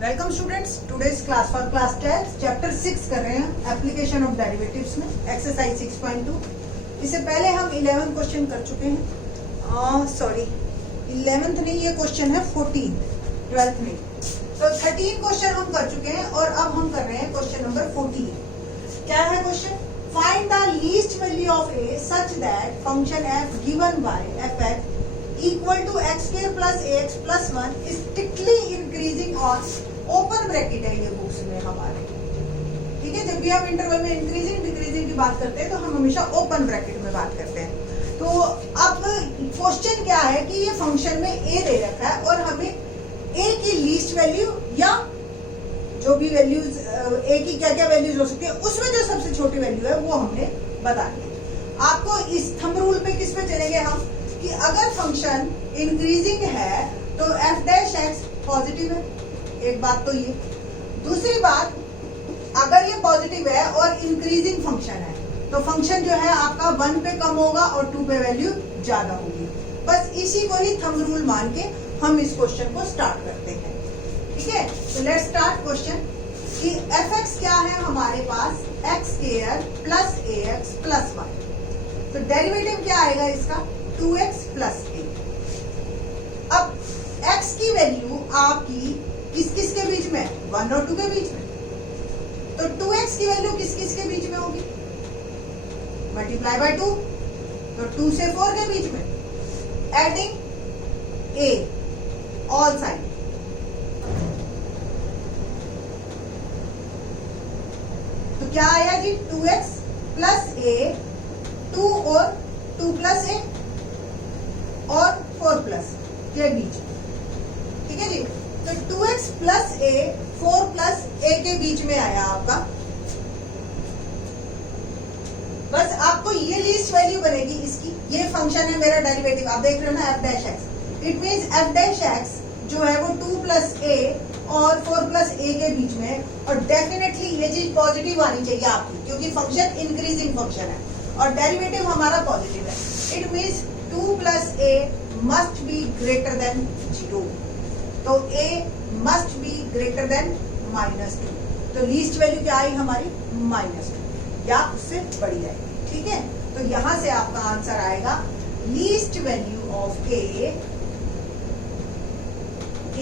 Welcome students, today's class for class 10 chapter 6 कर रहे हैं एप्लीकेशन ऑफ डेरिवेटिव्स में एक्सरसाइज 6.2। इससे पहले हम 11 क्वेश्चन कर चुके हैं। सॉरी 11th नहीं, ये क्वेश्चन है 14, 12th नहीं। तो 13 क्वेश्चन हम कर चुके हैं और अब हम कर रहे हैं क्वेश्चन नंबर 14। क्या है question? Find the least value of A such that function F given by F x equal to x square plus ax plus 1 is strictly increasing on open bracket है ये बुक्स में हमारे। ठीक है, जब भी हम इंटरवल में इंक्रीजिंग डिक्रीजिंग की बात करते हैं तो हम हमेशा ओपन ब्रैकेट में बात करते हैं। तो अब क्वेश्चन क्या है कि ये फंक्शन में a दे रखा है और हमें a की लीस्ट वैल्यू या जो भी वैल्यूज a की क्या क्या वैल्यूज हो सकती है उसमें जो सबसे छोटी वैल्यू है वो हमने बतानी है। आपको इस थंब रूल पे किस पे चलेंगे हम कि अगर फंक्शन इंक्रीजिंग है तो एफ डैश एक्स पॉजिटिव है, एक बात तो ये। दूसरी बात, अगर ये पॉजिटिव है और इंक्रीजिंग फंक्शन है तो फंक्शन जो है आपका 1 पे कम होगा और 2 पे वैल्यू ज्यादा होगी। बस इसी को ही थंब रूल मान के हम इस क्वेश्चन को स्टार्ट करते हैं। ठीक है, तो लेट्स स्टार्ट क्वेश्चन कि एफ एक्स क्या है हमारे पास एक्स स्क्वायर प्लस ए एक्स प्लस 1। तो डेरिवेटिव क्या आएगा इसका 2x प्लस ए। अब x की वैल्यू आपकी किस किस के बीच में? 1 और 2 के बीच में। तो 2x की वैल्यू किस किस के बीच में होगी? मल्टीप्लाई बाय 2, तो 2 से 4 के बीच में। एडिंग a ऑल साइड, तो क्या आया जी 2x प्लस a, 2 और 2 प्लस a और 4 प्लस के बीच। ठीक है जी, तो 2x plus a 4 plus a के बीच में आया आपका। बस आपको ये लीस्ट वैल्यू बनेगी इसकी। ये फंक्शन है मेरा डेरिवेटिव, आप देख रहे हो ना F dash x. It means F dash x जो है वो 2 प्लस a और 4 प्लस a के बीच में। और डेफिनेटली ये चीज पॉजिटिव आनी चाहिए आपकी क्योंकि फंक्शन इंक्रीजिंग फंक्शन है और डेरिवेटिव हमारा पॉजिटिव है। It means 2 plus a must be greater than 0. तो a must be greater than -2। तो लीस्ट वैल्यू क्या आई हमारी -2 या उससे बड़ी आएगी। ठीक है, तो यहां से आपका आंसर आएगा least value of a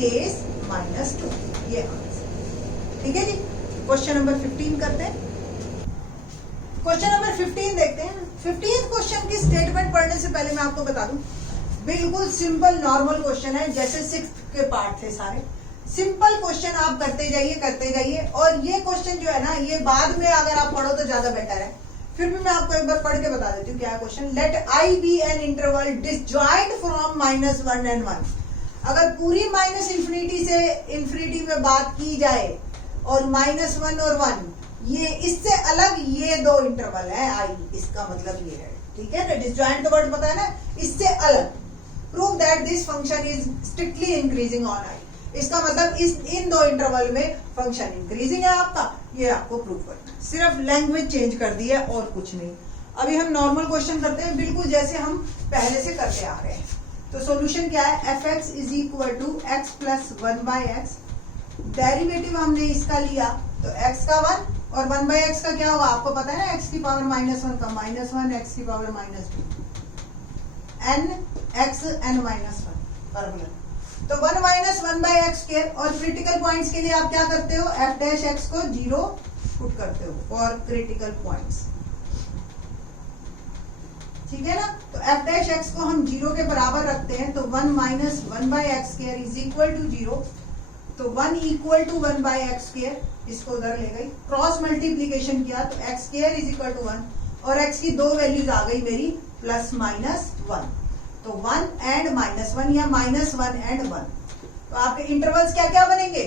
is -2, ये आंसर। ठीक है जी, क्वेश्चन नंबर 15 करते हैं। क्वेश्चन नंबर 15 देखते हैं। 15th क्वेश्चन की स्टेटमेंट पढ़ने से पहले मैं आपको बता दूं, बिल्कुल सिंपल नॉर्मल क्वेश्चन है जैसे 6th के पार्ट थे सारे। सिंपल क्वेश्चन आप करते जाइए और ये क्वेश्चन जो है ना ये बाद में अगर आप पढ़ो तो ज्यादा बेटर है। फिर भी मैं आपको एक बार पढ़ के बता देती हूँ क्या है question. Let I be an interval disjoint from -1 and 1। अगर पूरी माइनस इंफिनिटी से इंफिनिटी में बात की जाए और -1 और 1 ये इससे अलग ये दो इंटरवल है आई, इसका मतलब ये है। ठीक है ना, डिसजॉइंट का वर्ड पता है ना, इससे अलग। Prove that this function is strictly increasing on I. इसका मतलब इन दो इंटरवल में फंक्शन इंक्रीजिंग है आपका, ये आपको प्रूव करना है। सिर्फ लैंग्वेज चेंज कर दी है और कुछ नहीं। अभी हम नॉर्मल क्वेश्चन करते हैं बिल्कुल जैसे हम पहले से करते आ रहे हैं। तो सोल्यूशन क्या है? F x is equal to x plus 1 by x. Derivative हमने इसका लिया तो x का 1 और 1 बाय एक्स का क्या होगा आपको पता है ना, x की पावर -1 का -1, x की power -2, n x n -1 formula. तो 1 - 1 बाय एक्स स्क्वायर। और क्रिटिकल पॉइंट्स के लिए आप क्या करते हो? f डैश x को 0 पुट करते हो फॉर क्रिटिकल पॉइंट्स। ठीक है ना, तो f डैश x को हम 0 के बराबर रखते हैं तो 1 - 1 by x square is equal to 0। तो 1 equal to 1 by x square, इसको उधर ले गई, क्रॉस मल्टीप्लीकेशन किया तो x square is equal to 1 और x की दो वैल्यूज आ गई मेरी प्लस -1। तो 1 एंड -1 या -1 एंड 1। तो आपके इंटरवल्स क्या क्या बनेंगे?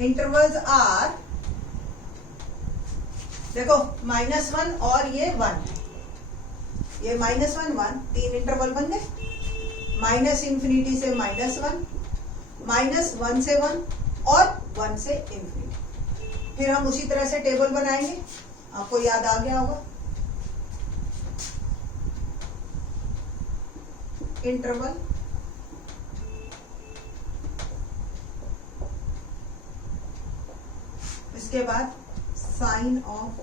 इंटरवल्स आर, देखो -1 और ये 1, ये -1 1, 3 इंटरवल बन गए। माइनस इंफिनिटी से -1, -1 से 1 और 1 से इंफिनिटी। फिर हम उसी तरह से टेबल बनाएंगे, आपको याद आ गया होगा। इंटरवल इसके बाद sign of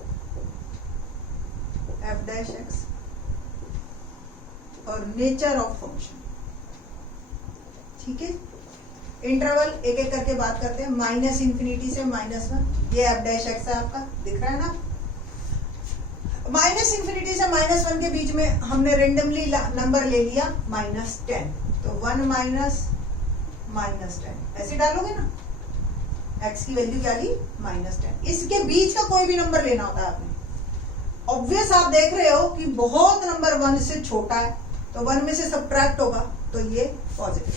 f dash x और नेचर ऑफ फंक्शन। ठीक है, इंटरवल एक एक करके बात करते हैं। माइनस इंफिनिटी से -1, ये एफ डैश एक्स है आपका, दिख रहा है ना। माइनस इंफिनिटी से -1 के बीच में हमने रेंडमली नंबर ले लिया -10, तो 1 माइनस -10 ऐसे डालोगे ना, x की वैल्यू क्या ली -10। इसके बीच का कोई भी नंबर लेना होता है आपने। ऑब्वियस आप देख रहे हो कि बहुत नंबर 1 से छोटा है, तो 1 में से सब्ट्रैक्ट होगा तो ये पॉजिटिव,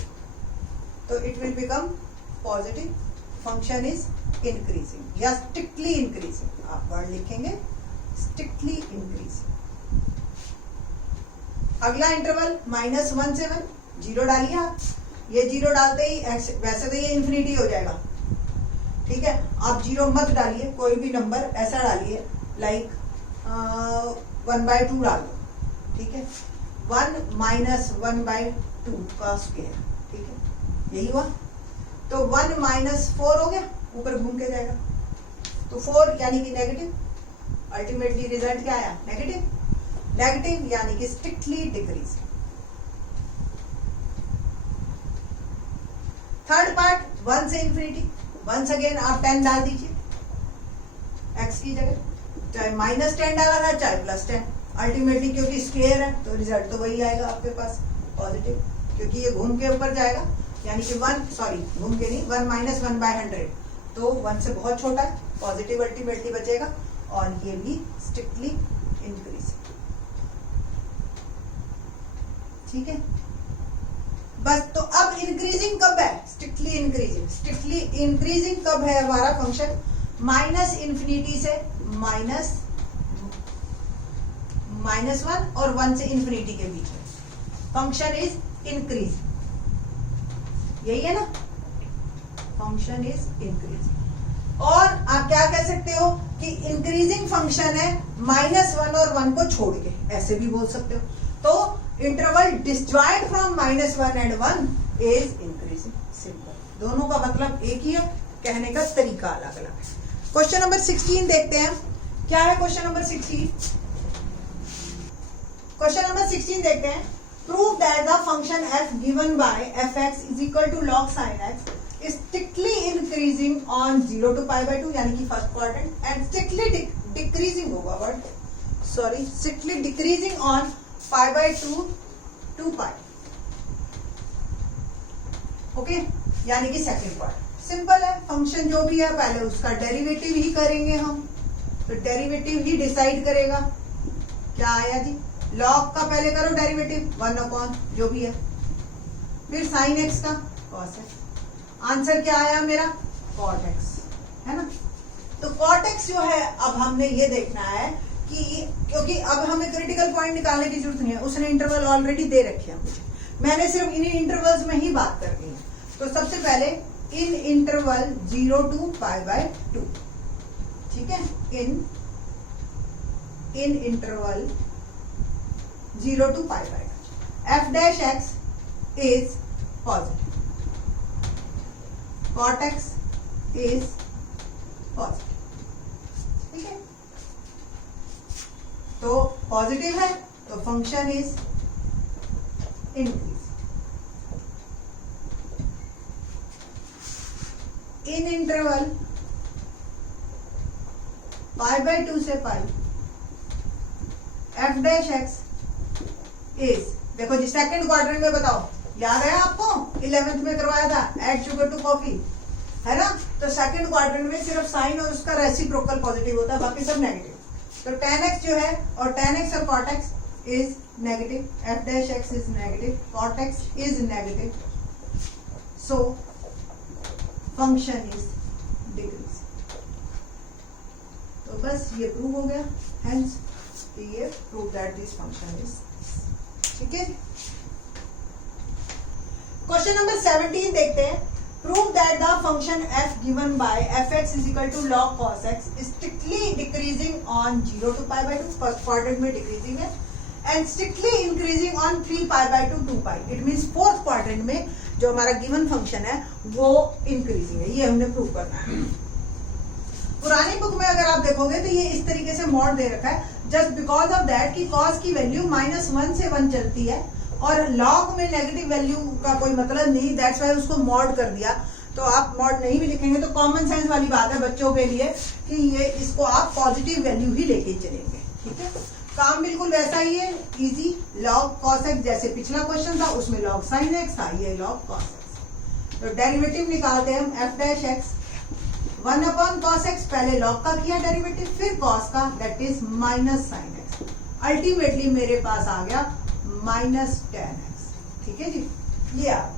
तो it will become positive. Function is increasing या स्ट्रिक्टली इंक्रीजिंग, आप वर्ड लिखेंगे स्ट्रिक्टली इंक्रीजिंग। अगला इंटरवल -1 से 1, 0 डालिए आप। ये 0 डालते ही वैसे तो ये इंफिनिटी हो जाएगा, ठीक है। आप 0 मत डालिए, कोई भी नंबर ऐसा डालिए लाइक 1/2 डाल दो, ठीक है। 1 माइनस 1/2 का स्क्वायर, ठीक है, यही हुआ। तो 1 माइनस 4 हो गया, ऊपर घूम के जाएगा, तो 4 यानी कि नेगेटिव। अल्टीमेटली रिजल्ट क्या आया, नेगेटिव। नेगेटिव यानी कि स्ट्रिक्टली डिक्रीज। थर्ड पार्ट 1 से इंफिनिटी। वंस अगेन आप 10 डाल दीजिए x की जगह, चाहे -10 डाला था चाहे +10, अल्टीमेटली क्योंकि स्क्वायर है तो रिजल्ट तो वही आएगा आपके पास, पॉजिटिव, क्योंकि ये घूम के ऊपर जाएगा, यानी कि 1 घूम के नहीं, 1 माइनस 1/100, तो 1 से बहुत छोटा है, पॉजिटिव अल्टीमेटली बचेगा, और ये भी स्ट्रिक्टली इंक्रीज। ठीक है, बस। तो अब इंक्रीजिंग कब है, स्ट्रिक्टली इंक्रीजिंग। स्ट्रिक्टली इंक्रीजिंग कब है हमारा फंक्शन, माइनस इंफिनिटी से -1 और 1 से इंफिनिटी के बीच में फंक्शन इज इंक्रीज, यही है ना, फंक्शन इज इंक्रीज। और आप क्या कह सकते हो कि इंक्रीजिंग फंक्शन है -1 और 1 को छोड़ के, ऐसे भी बोल सकते हो। तो interval disjoint from -1 and 1 is increasing, simple. दोनों का मतलब एक ही है, कहने का तरीका अलग अलग है। क्वेश्चन नंबर 16 देखते हैं, क्या है क्वेश्चन नंबर 16। क्वेश्चन नंबर 16 देखते हैं। Prove that the function f given by fx is equal to log sin x is strictly increasing on 0 to π/2, यानी कि first quadrant, and strictly decreasing होगा word, sorry, strictly decreasing on π/2 to π, okay, यानी कि second part. Simple है, function जो भी है पहले उसका डेरिवेटिव ही करेंगे हम, तो डेरिवेटिव ही डिसाइड करेगा। क्या आया जी, लॉग का पहले करो डेरिवेटिव 1/, जो भी है, फिर साइन एक्स का कॉस एक्स, आंसर क्या आया मेरा, कॉट एक्स, है ना। तो कॉट एक्स जो है, अब हमने ये देखना है कि, क्योंकि अब हमें क्रिटिकल पॉइंट निकालने की जरूरत नहीं है, उसने इंटरवल ऑलरेडी दे रखे हैं मुझे, मैंने सिर्फ इन्हीं इंटरवल्स में ही बात करनी है। तो सबसे पहले इन इंटरवल 0 to π/2, ठीक है, in interval 0 to π/2 f dash x is positive, cot x is positive, ठीक है। तो पॉजिटिव है तो function is increase. In interval π/2 से π f डैश एक्स इज, देखो जी सेकंड क्वाड्रेंट में बताओ, याद है आपको 11th में करवाया था, ऐड शुगर टू कॉफी, है ना। तो सेकंड क्वाड्रेंट में सिर्फ साइन और उसका रेसिप्रोकल पॉजिटिव होता है, बाकी सब नेगेटिव। तो tan x जो है, और tan x और cot x is negative, f dash x is negative, cot x is negative, so function is decrease. तो बस ये प्रूव हो गया, हेंस ये prove that this function is, ठीक है। क्वेश्चन नंबर 17 देखते हैं। Prove that the function f given by fx is equal to log cos x is strictly decreasing on 0 to π/2, first quadrant में डिक्रीजिंग है, and strictly increasing on 3 π/2 2 π। It means fourth quadrant में जो हमारा given function है वो increasing है, ये हमने प्रूव करना है। पुरानी बुक में अगर आप देखोगे तो ये इस तरीके से मॉड दे रखा है, जस्ट बिकॉज ऑफ दैट कि कॉस की वैल्यू -1 से 1 चलती है और लॉग में नेगेटिव वैल्यू का कोई मतलब नहीं, दैट्स वाई उसको मॉड कर दिया। तो आप मॉड नहीं भी लिखेंगे तो कॉमन सेंस वाली बात है बच्चों के लिए कि ये इसको आप पॉजिटिव वैल्यू ही लेके चलेंगे। ठीक है, काम बिल्कुल वैसा ही है, इजी। log cos x जैसे पिछला क्वेश्चन था उसमें log sin x था, ये log cos x। तो डेरिवेटिव निकालते हैं हम f dash x 1 cos x, पहले log का किया डेरिवेटिव, फिर cos का, that is -sin x। Ultimately मेरे पास आ गया -tan x। ठीक है जी, ये आ गया।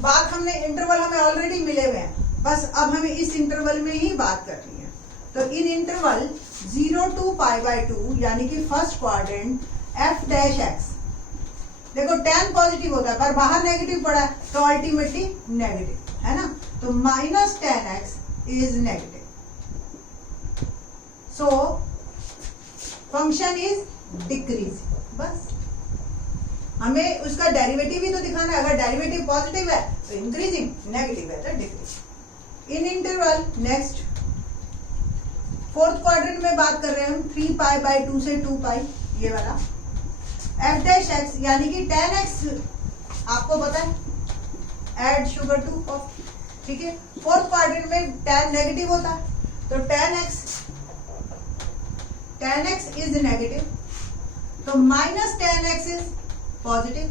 बात हमने इंटरवल हमें ऑलरेडी मिले हुए हैं, बस अब हमें इस इंटरवल में ही बात करनी है। तो इन इंटरवल 0 to π/2 यानी कि first quadrant f dash x, देखो tan पॉजिटिव होता है पर बाहर नेगेटिव पड़ा है तो अल्टीमेटली नेगेटिव है ना, तो -tan x is negative. So function is decrease. बस हमें उसका डेरिवेटिव भी तो दिखाना है, अगर डेरिवेटिव पॉजिटिव है तो इंक्रीजिंग, नेगेटिव है तो डिक्रीजिंग। इन इंटरवल नेक्स्ट फोर्थ क्वाड्रेंट में बात कर रहे हैं हम 3π/2 से 2π, ये वाला f डैश x यानी कि tan x आपको पता है एड शुगर टू कॉफी। ठीक है, फोर्थ क्वाड्रेंट में tan नेगेटिव होता है तो tan x इज नेगेटिव, तो -tan x is positive,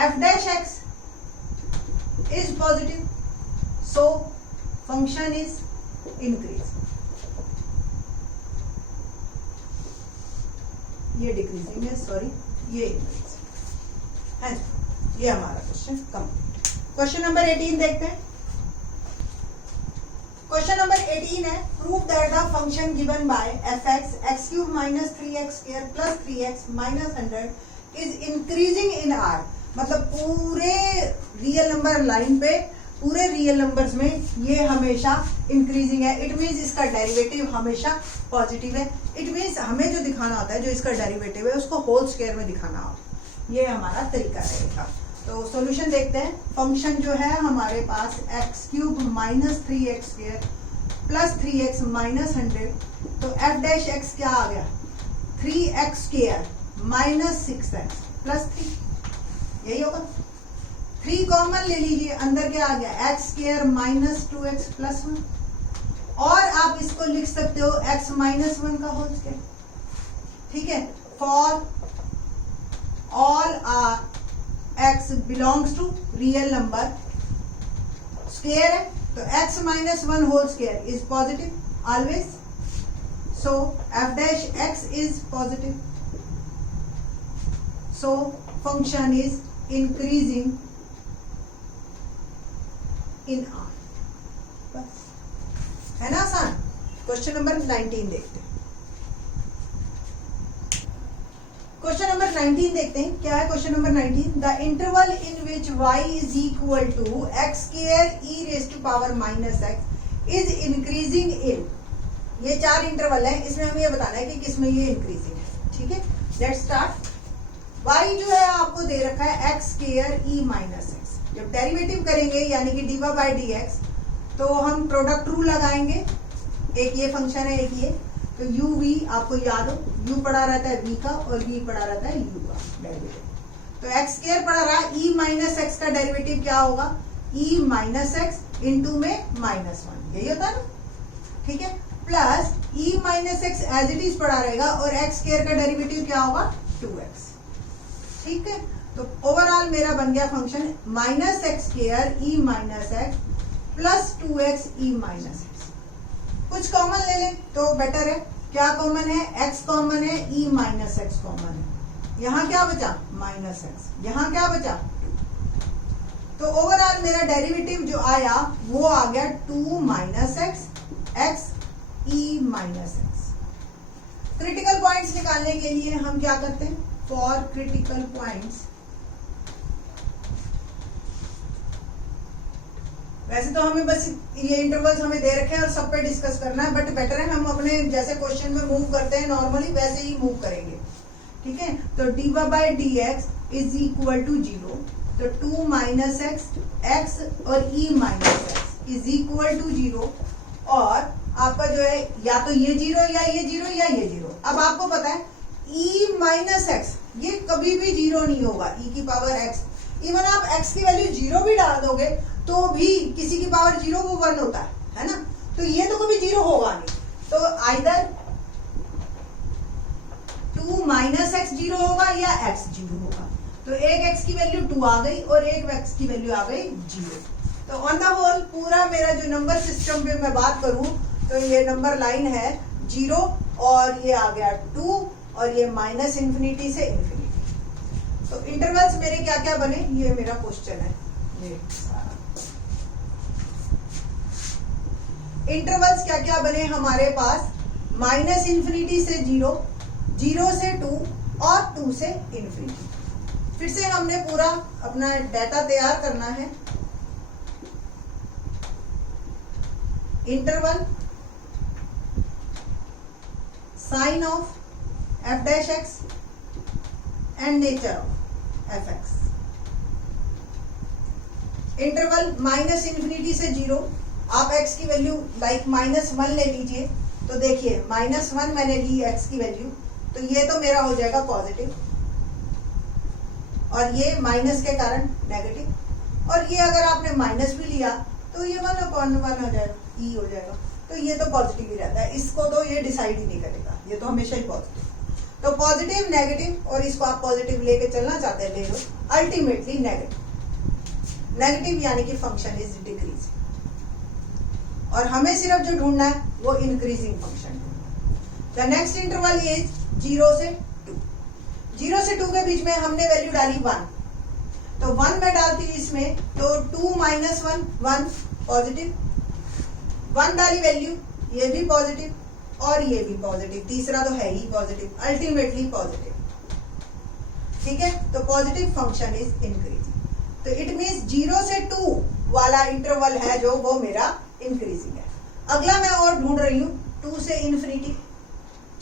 f dash x is positive, so function is increase. ये डिक्रीजिंग है, सॉरी ये इंक्रीज है। ये हमारा क्वेश्चन कंप्लीट। क्वेश्चन नंबर 18 देखते हैं। क्वेश्चन नंबर 18 है, prove that the function given by f(x) x³ - 3x² + 3x - 100 is increasing in r। मतलब पूरे रियल नंबर लाइन पे, पूरे रियल नंबर्स में ये हमेशा इंक्रीजिंग है। इट मीन्स इसका डेरिवेटिव हमेशा पॉजिटिव है। इट मीन्स हमें जो दिखाना होता है, जो इसका डेरिवेटिव है उसको होल स्क्वायर में दिखाना होगा। ये हमारा तरीका रहेगा। तो सॉल्यूशन देखते हैं। फंक्शन जो है हमारे पास x³ - 3x² + 3x - 100, तो f डैश x क्या आ गया 3x² - 6x + 3, यही होगा। 3 कॉमन ले लीजिए, अंदर क्या आ गया x² - 2x + 1, और आप इसको लिख सकते हो x - 1 का होल स्क्वायर। ठीक है, for all R x belongs to real number, square है तो x - 1 whole square is positive always, so f dash x is positive, so function is increasing in r। बस, है ना आसान। क्वेश्चन नंबर 19 देखते हैं। क्वेश्चन नंबर 19 देखते हैं, क्या है question number 19। The interval in which y is equal to x² e⁻⁻x is increasing in, ये 4 इंटरवल है, इसमें हमें ये बताना है कि किसमें ये इंक्रीजिंग है। ठीक है, लेट्स स्टार्ट। y जो है आपको दे रखा है x² e⁻x। जब डेरिवेटिव करेंगे यानी कि dy/dx, तो हम प्रोडक्ट रूल लगाएंगे। एक ये फंक्शन है, एक ये, तो u v आपको याद हो, u पड़ा रहता है v का और v पड़ा रहता है u का डेरिवेटिव। तो x² पड़ा रहा, e⁻x का डेरिवेटिव क्या होगा e⁻x इंटू में -1, यही होता है ना। ठीक है, plus e⁻x as it is पड़ा रहेगा और x² का डेरिवेटिव क्या होगा 2x। ठीक है, तो ओवरऑल मेरा बन गया function -x² e⁻x + 2x e⁻x। कुछ कॉमन ले लें तो बेटर है। क्या कॉमन है, x कॉमन है, e⁻x कॉमन है, यहाँ क्या बचा -x, यहाँ क्या बचा 2। तो ओवरऑल मेरा डेरिवेटिव जो आया वो आ गया 2 - x e⁻x। क्रिटिकल पॉइंट्स निकालने के लिए हम क्या करते हैं, फॉर क्रिटिकल पॉइंट्स, वैसे तो हमें बस ये इंटरवल्स हमें दे रखे हैं और सब पे डिस्कस करना है, बट बेटर है हम अपने जैसे क्वेश्चन में मूव करते हैं नॉर्मली वैसे ही मूव करेंगे। ठीक है, तो dy/dx इज इक्वल टू 0, तो 2 - x और e⁻x इज इक्वल टू 0, और आपका जो है या तो ये 0 या ये 0 या ये 0। अब आपको पता है e माइनस एक्स ये कभी भी 0 नहीं होगा, e की पावर x। इवन आप x की वैल्यू 0 भी डाल दोगे तो भी किसी की पावर 0 वो 1 होता है ना, तो ये तो कभी 0 होगा नहीं। तो आइदर 2 माइनस एक्स 0 होगा या x 0 होगा। तो एक x की वैल्यू 2 आ गई और एक x की वैल्यू आ गई 0। तो ऑन द होल पूरा मेरा जो नंबर सिस्टम पे मैं बात करूं तो ये नंबर लाइन है 0 और ये आ गया 2 और ये माइनस इन्फिनिटी से इन्फिनिटी। तो इंटरवल्स मेरे क्या क्या बने, ये मेरा क्वेश्चन है। ये इंटरवल्स क्या क्या बने हमारे पास, माइनस इन्फिनिटी से 0, 0 से 2 और 2 से इन्फिनिटी। फिर से हमने पूरा अपना डाटा तैयार करना है। Interval sign of f dash x and nature of f x. Interval minus infinity से 0, आप x की वैल्यू लाइक -1 ले लीजिए। तो देखिए -1 मैंने ली x की वैल्यू, तो ये तो मेरा हो जाएगा पॉजिटिव और ये माइनस के कारण नेगेटिव। और ये अगर आपने माइनस भी लिया तो ये 1/1 हो जाएगा, e हो जाएगा। तो ये तो पॉजिटिव ही रहता है, इसको तो ये डिसाइड ही नहीं करेगा, ये तो हमेशा ही पॉजिटिव। तो पॉजिटिव नेगेटिव, और इसको आप पॉजिटिव लेके चलना चाहते हैं ले लो, अल्टीमेटली नेगेटिव। नेगेटिव यानी कि फंक्शन इज डिक्रीजिंग और हमें सिर्फ जो ढूंढना है वो इंक्रीजिंग फंक्शन है। द नेक्स्ट इंटरवल इज 0 से 2। 0 से 2 के बीच में हमने वैल्यू डाली 1, तो 1 में डालती हूँ इसमें, तो 2 माइनस 1 1 पॉजिटिव। 1 डाली वैल्यू, ये भी पॉजिटिव और ये भी पॉजिटिव, तीसरा तो है ही पॉजिटिव, अल्टीमेटली पॉजिटिव। ठीक है, तो पॉजिटिव फंक्शन इज इंक्रीजिंग। तो इट मींस 0 से 2 वाला इंटरवल है जो वो मेरा इंक्रीजिंग है। अगला मैं और ढूंढ रही हूँ 2 से इन्फिनिटी।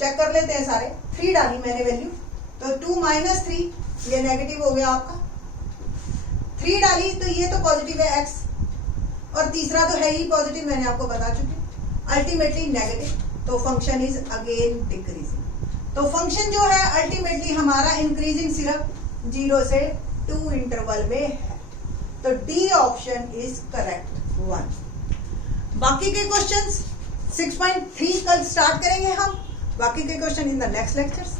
चेक कर लेते हैं सारे। 3 डाली मैंने वैल्यू, तो 2 माइनस 3 ये नेगेटिव हो गया आपका। 3 डाली तो ये तो पॉजिटिव है x, और तीसरा तो है ही पॉजिटिव, मैंने आपको बता चुकी, अल्टीमेटली नेगेटिव। तो फंक्शन इज अगेन डिक्रीजिंग। तो फंक्शन जो है अल्टीमेटली हमारा इंक्रीजिंग सिर्फ 0 से 2 इंटरवल में है। तो डी ऑप्शन इज करेक्ट 1। बाकी के क्वेश्चंस 6.3 कल स्टार्ट करेंगे हम। बाकी के question in the next lectures.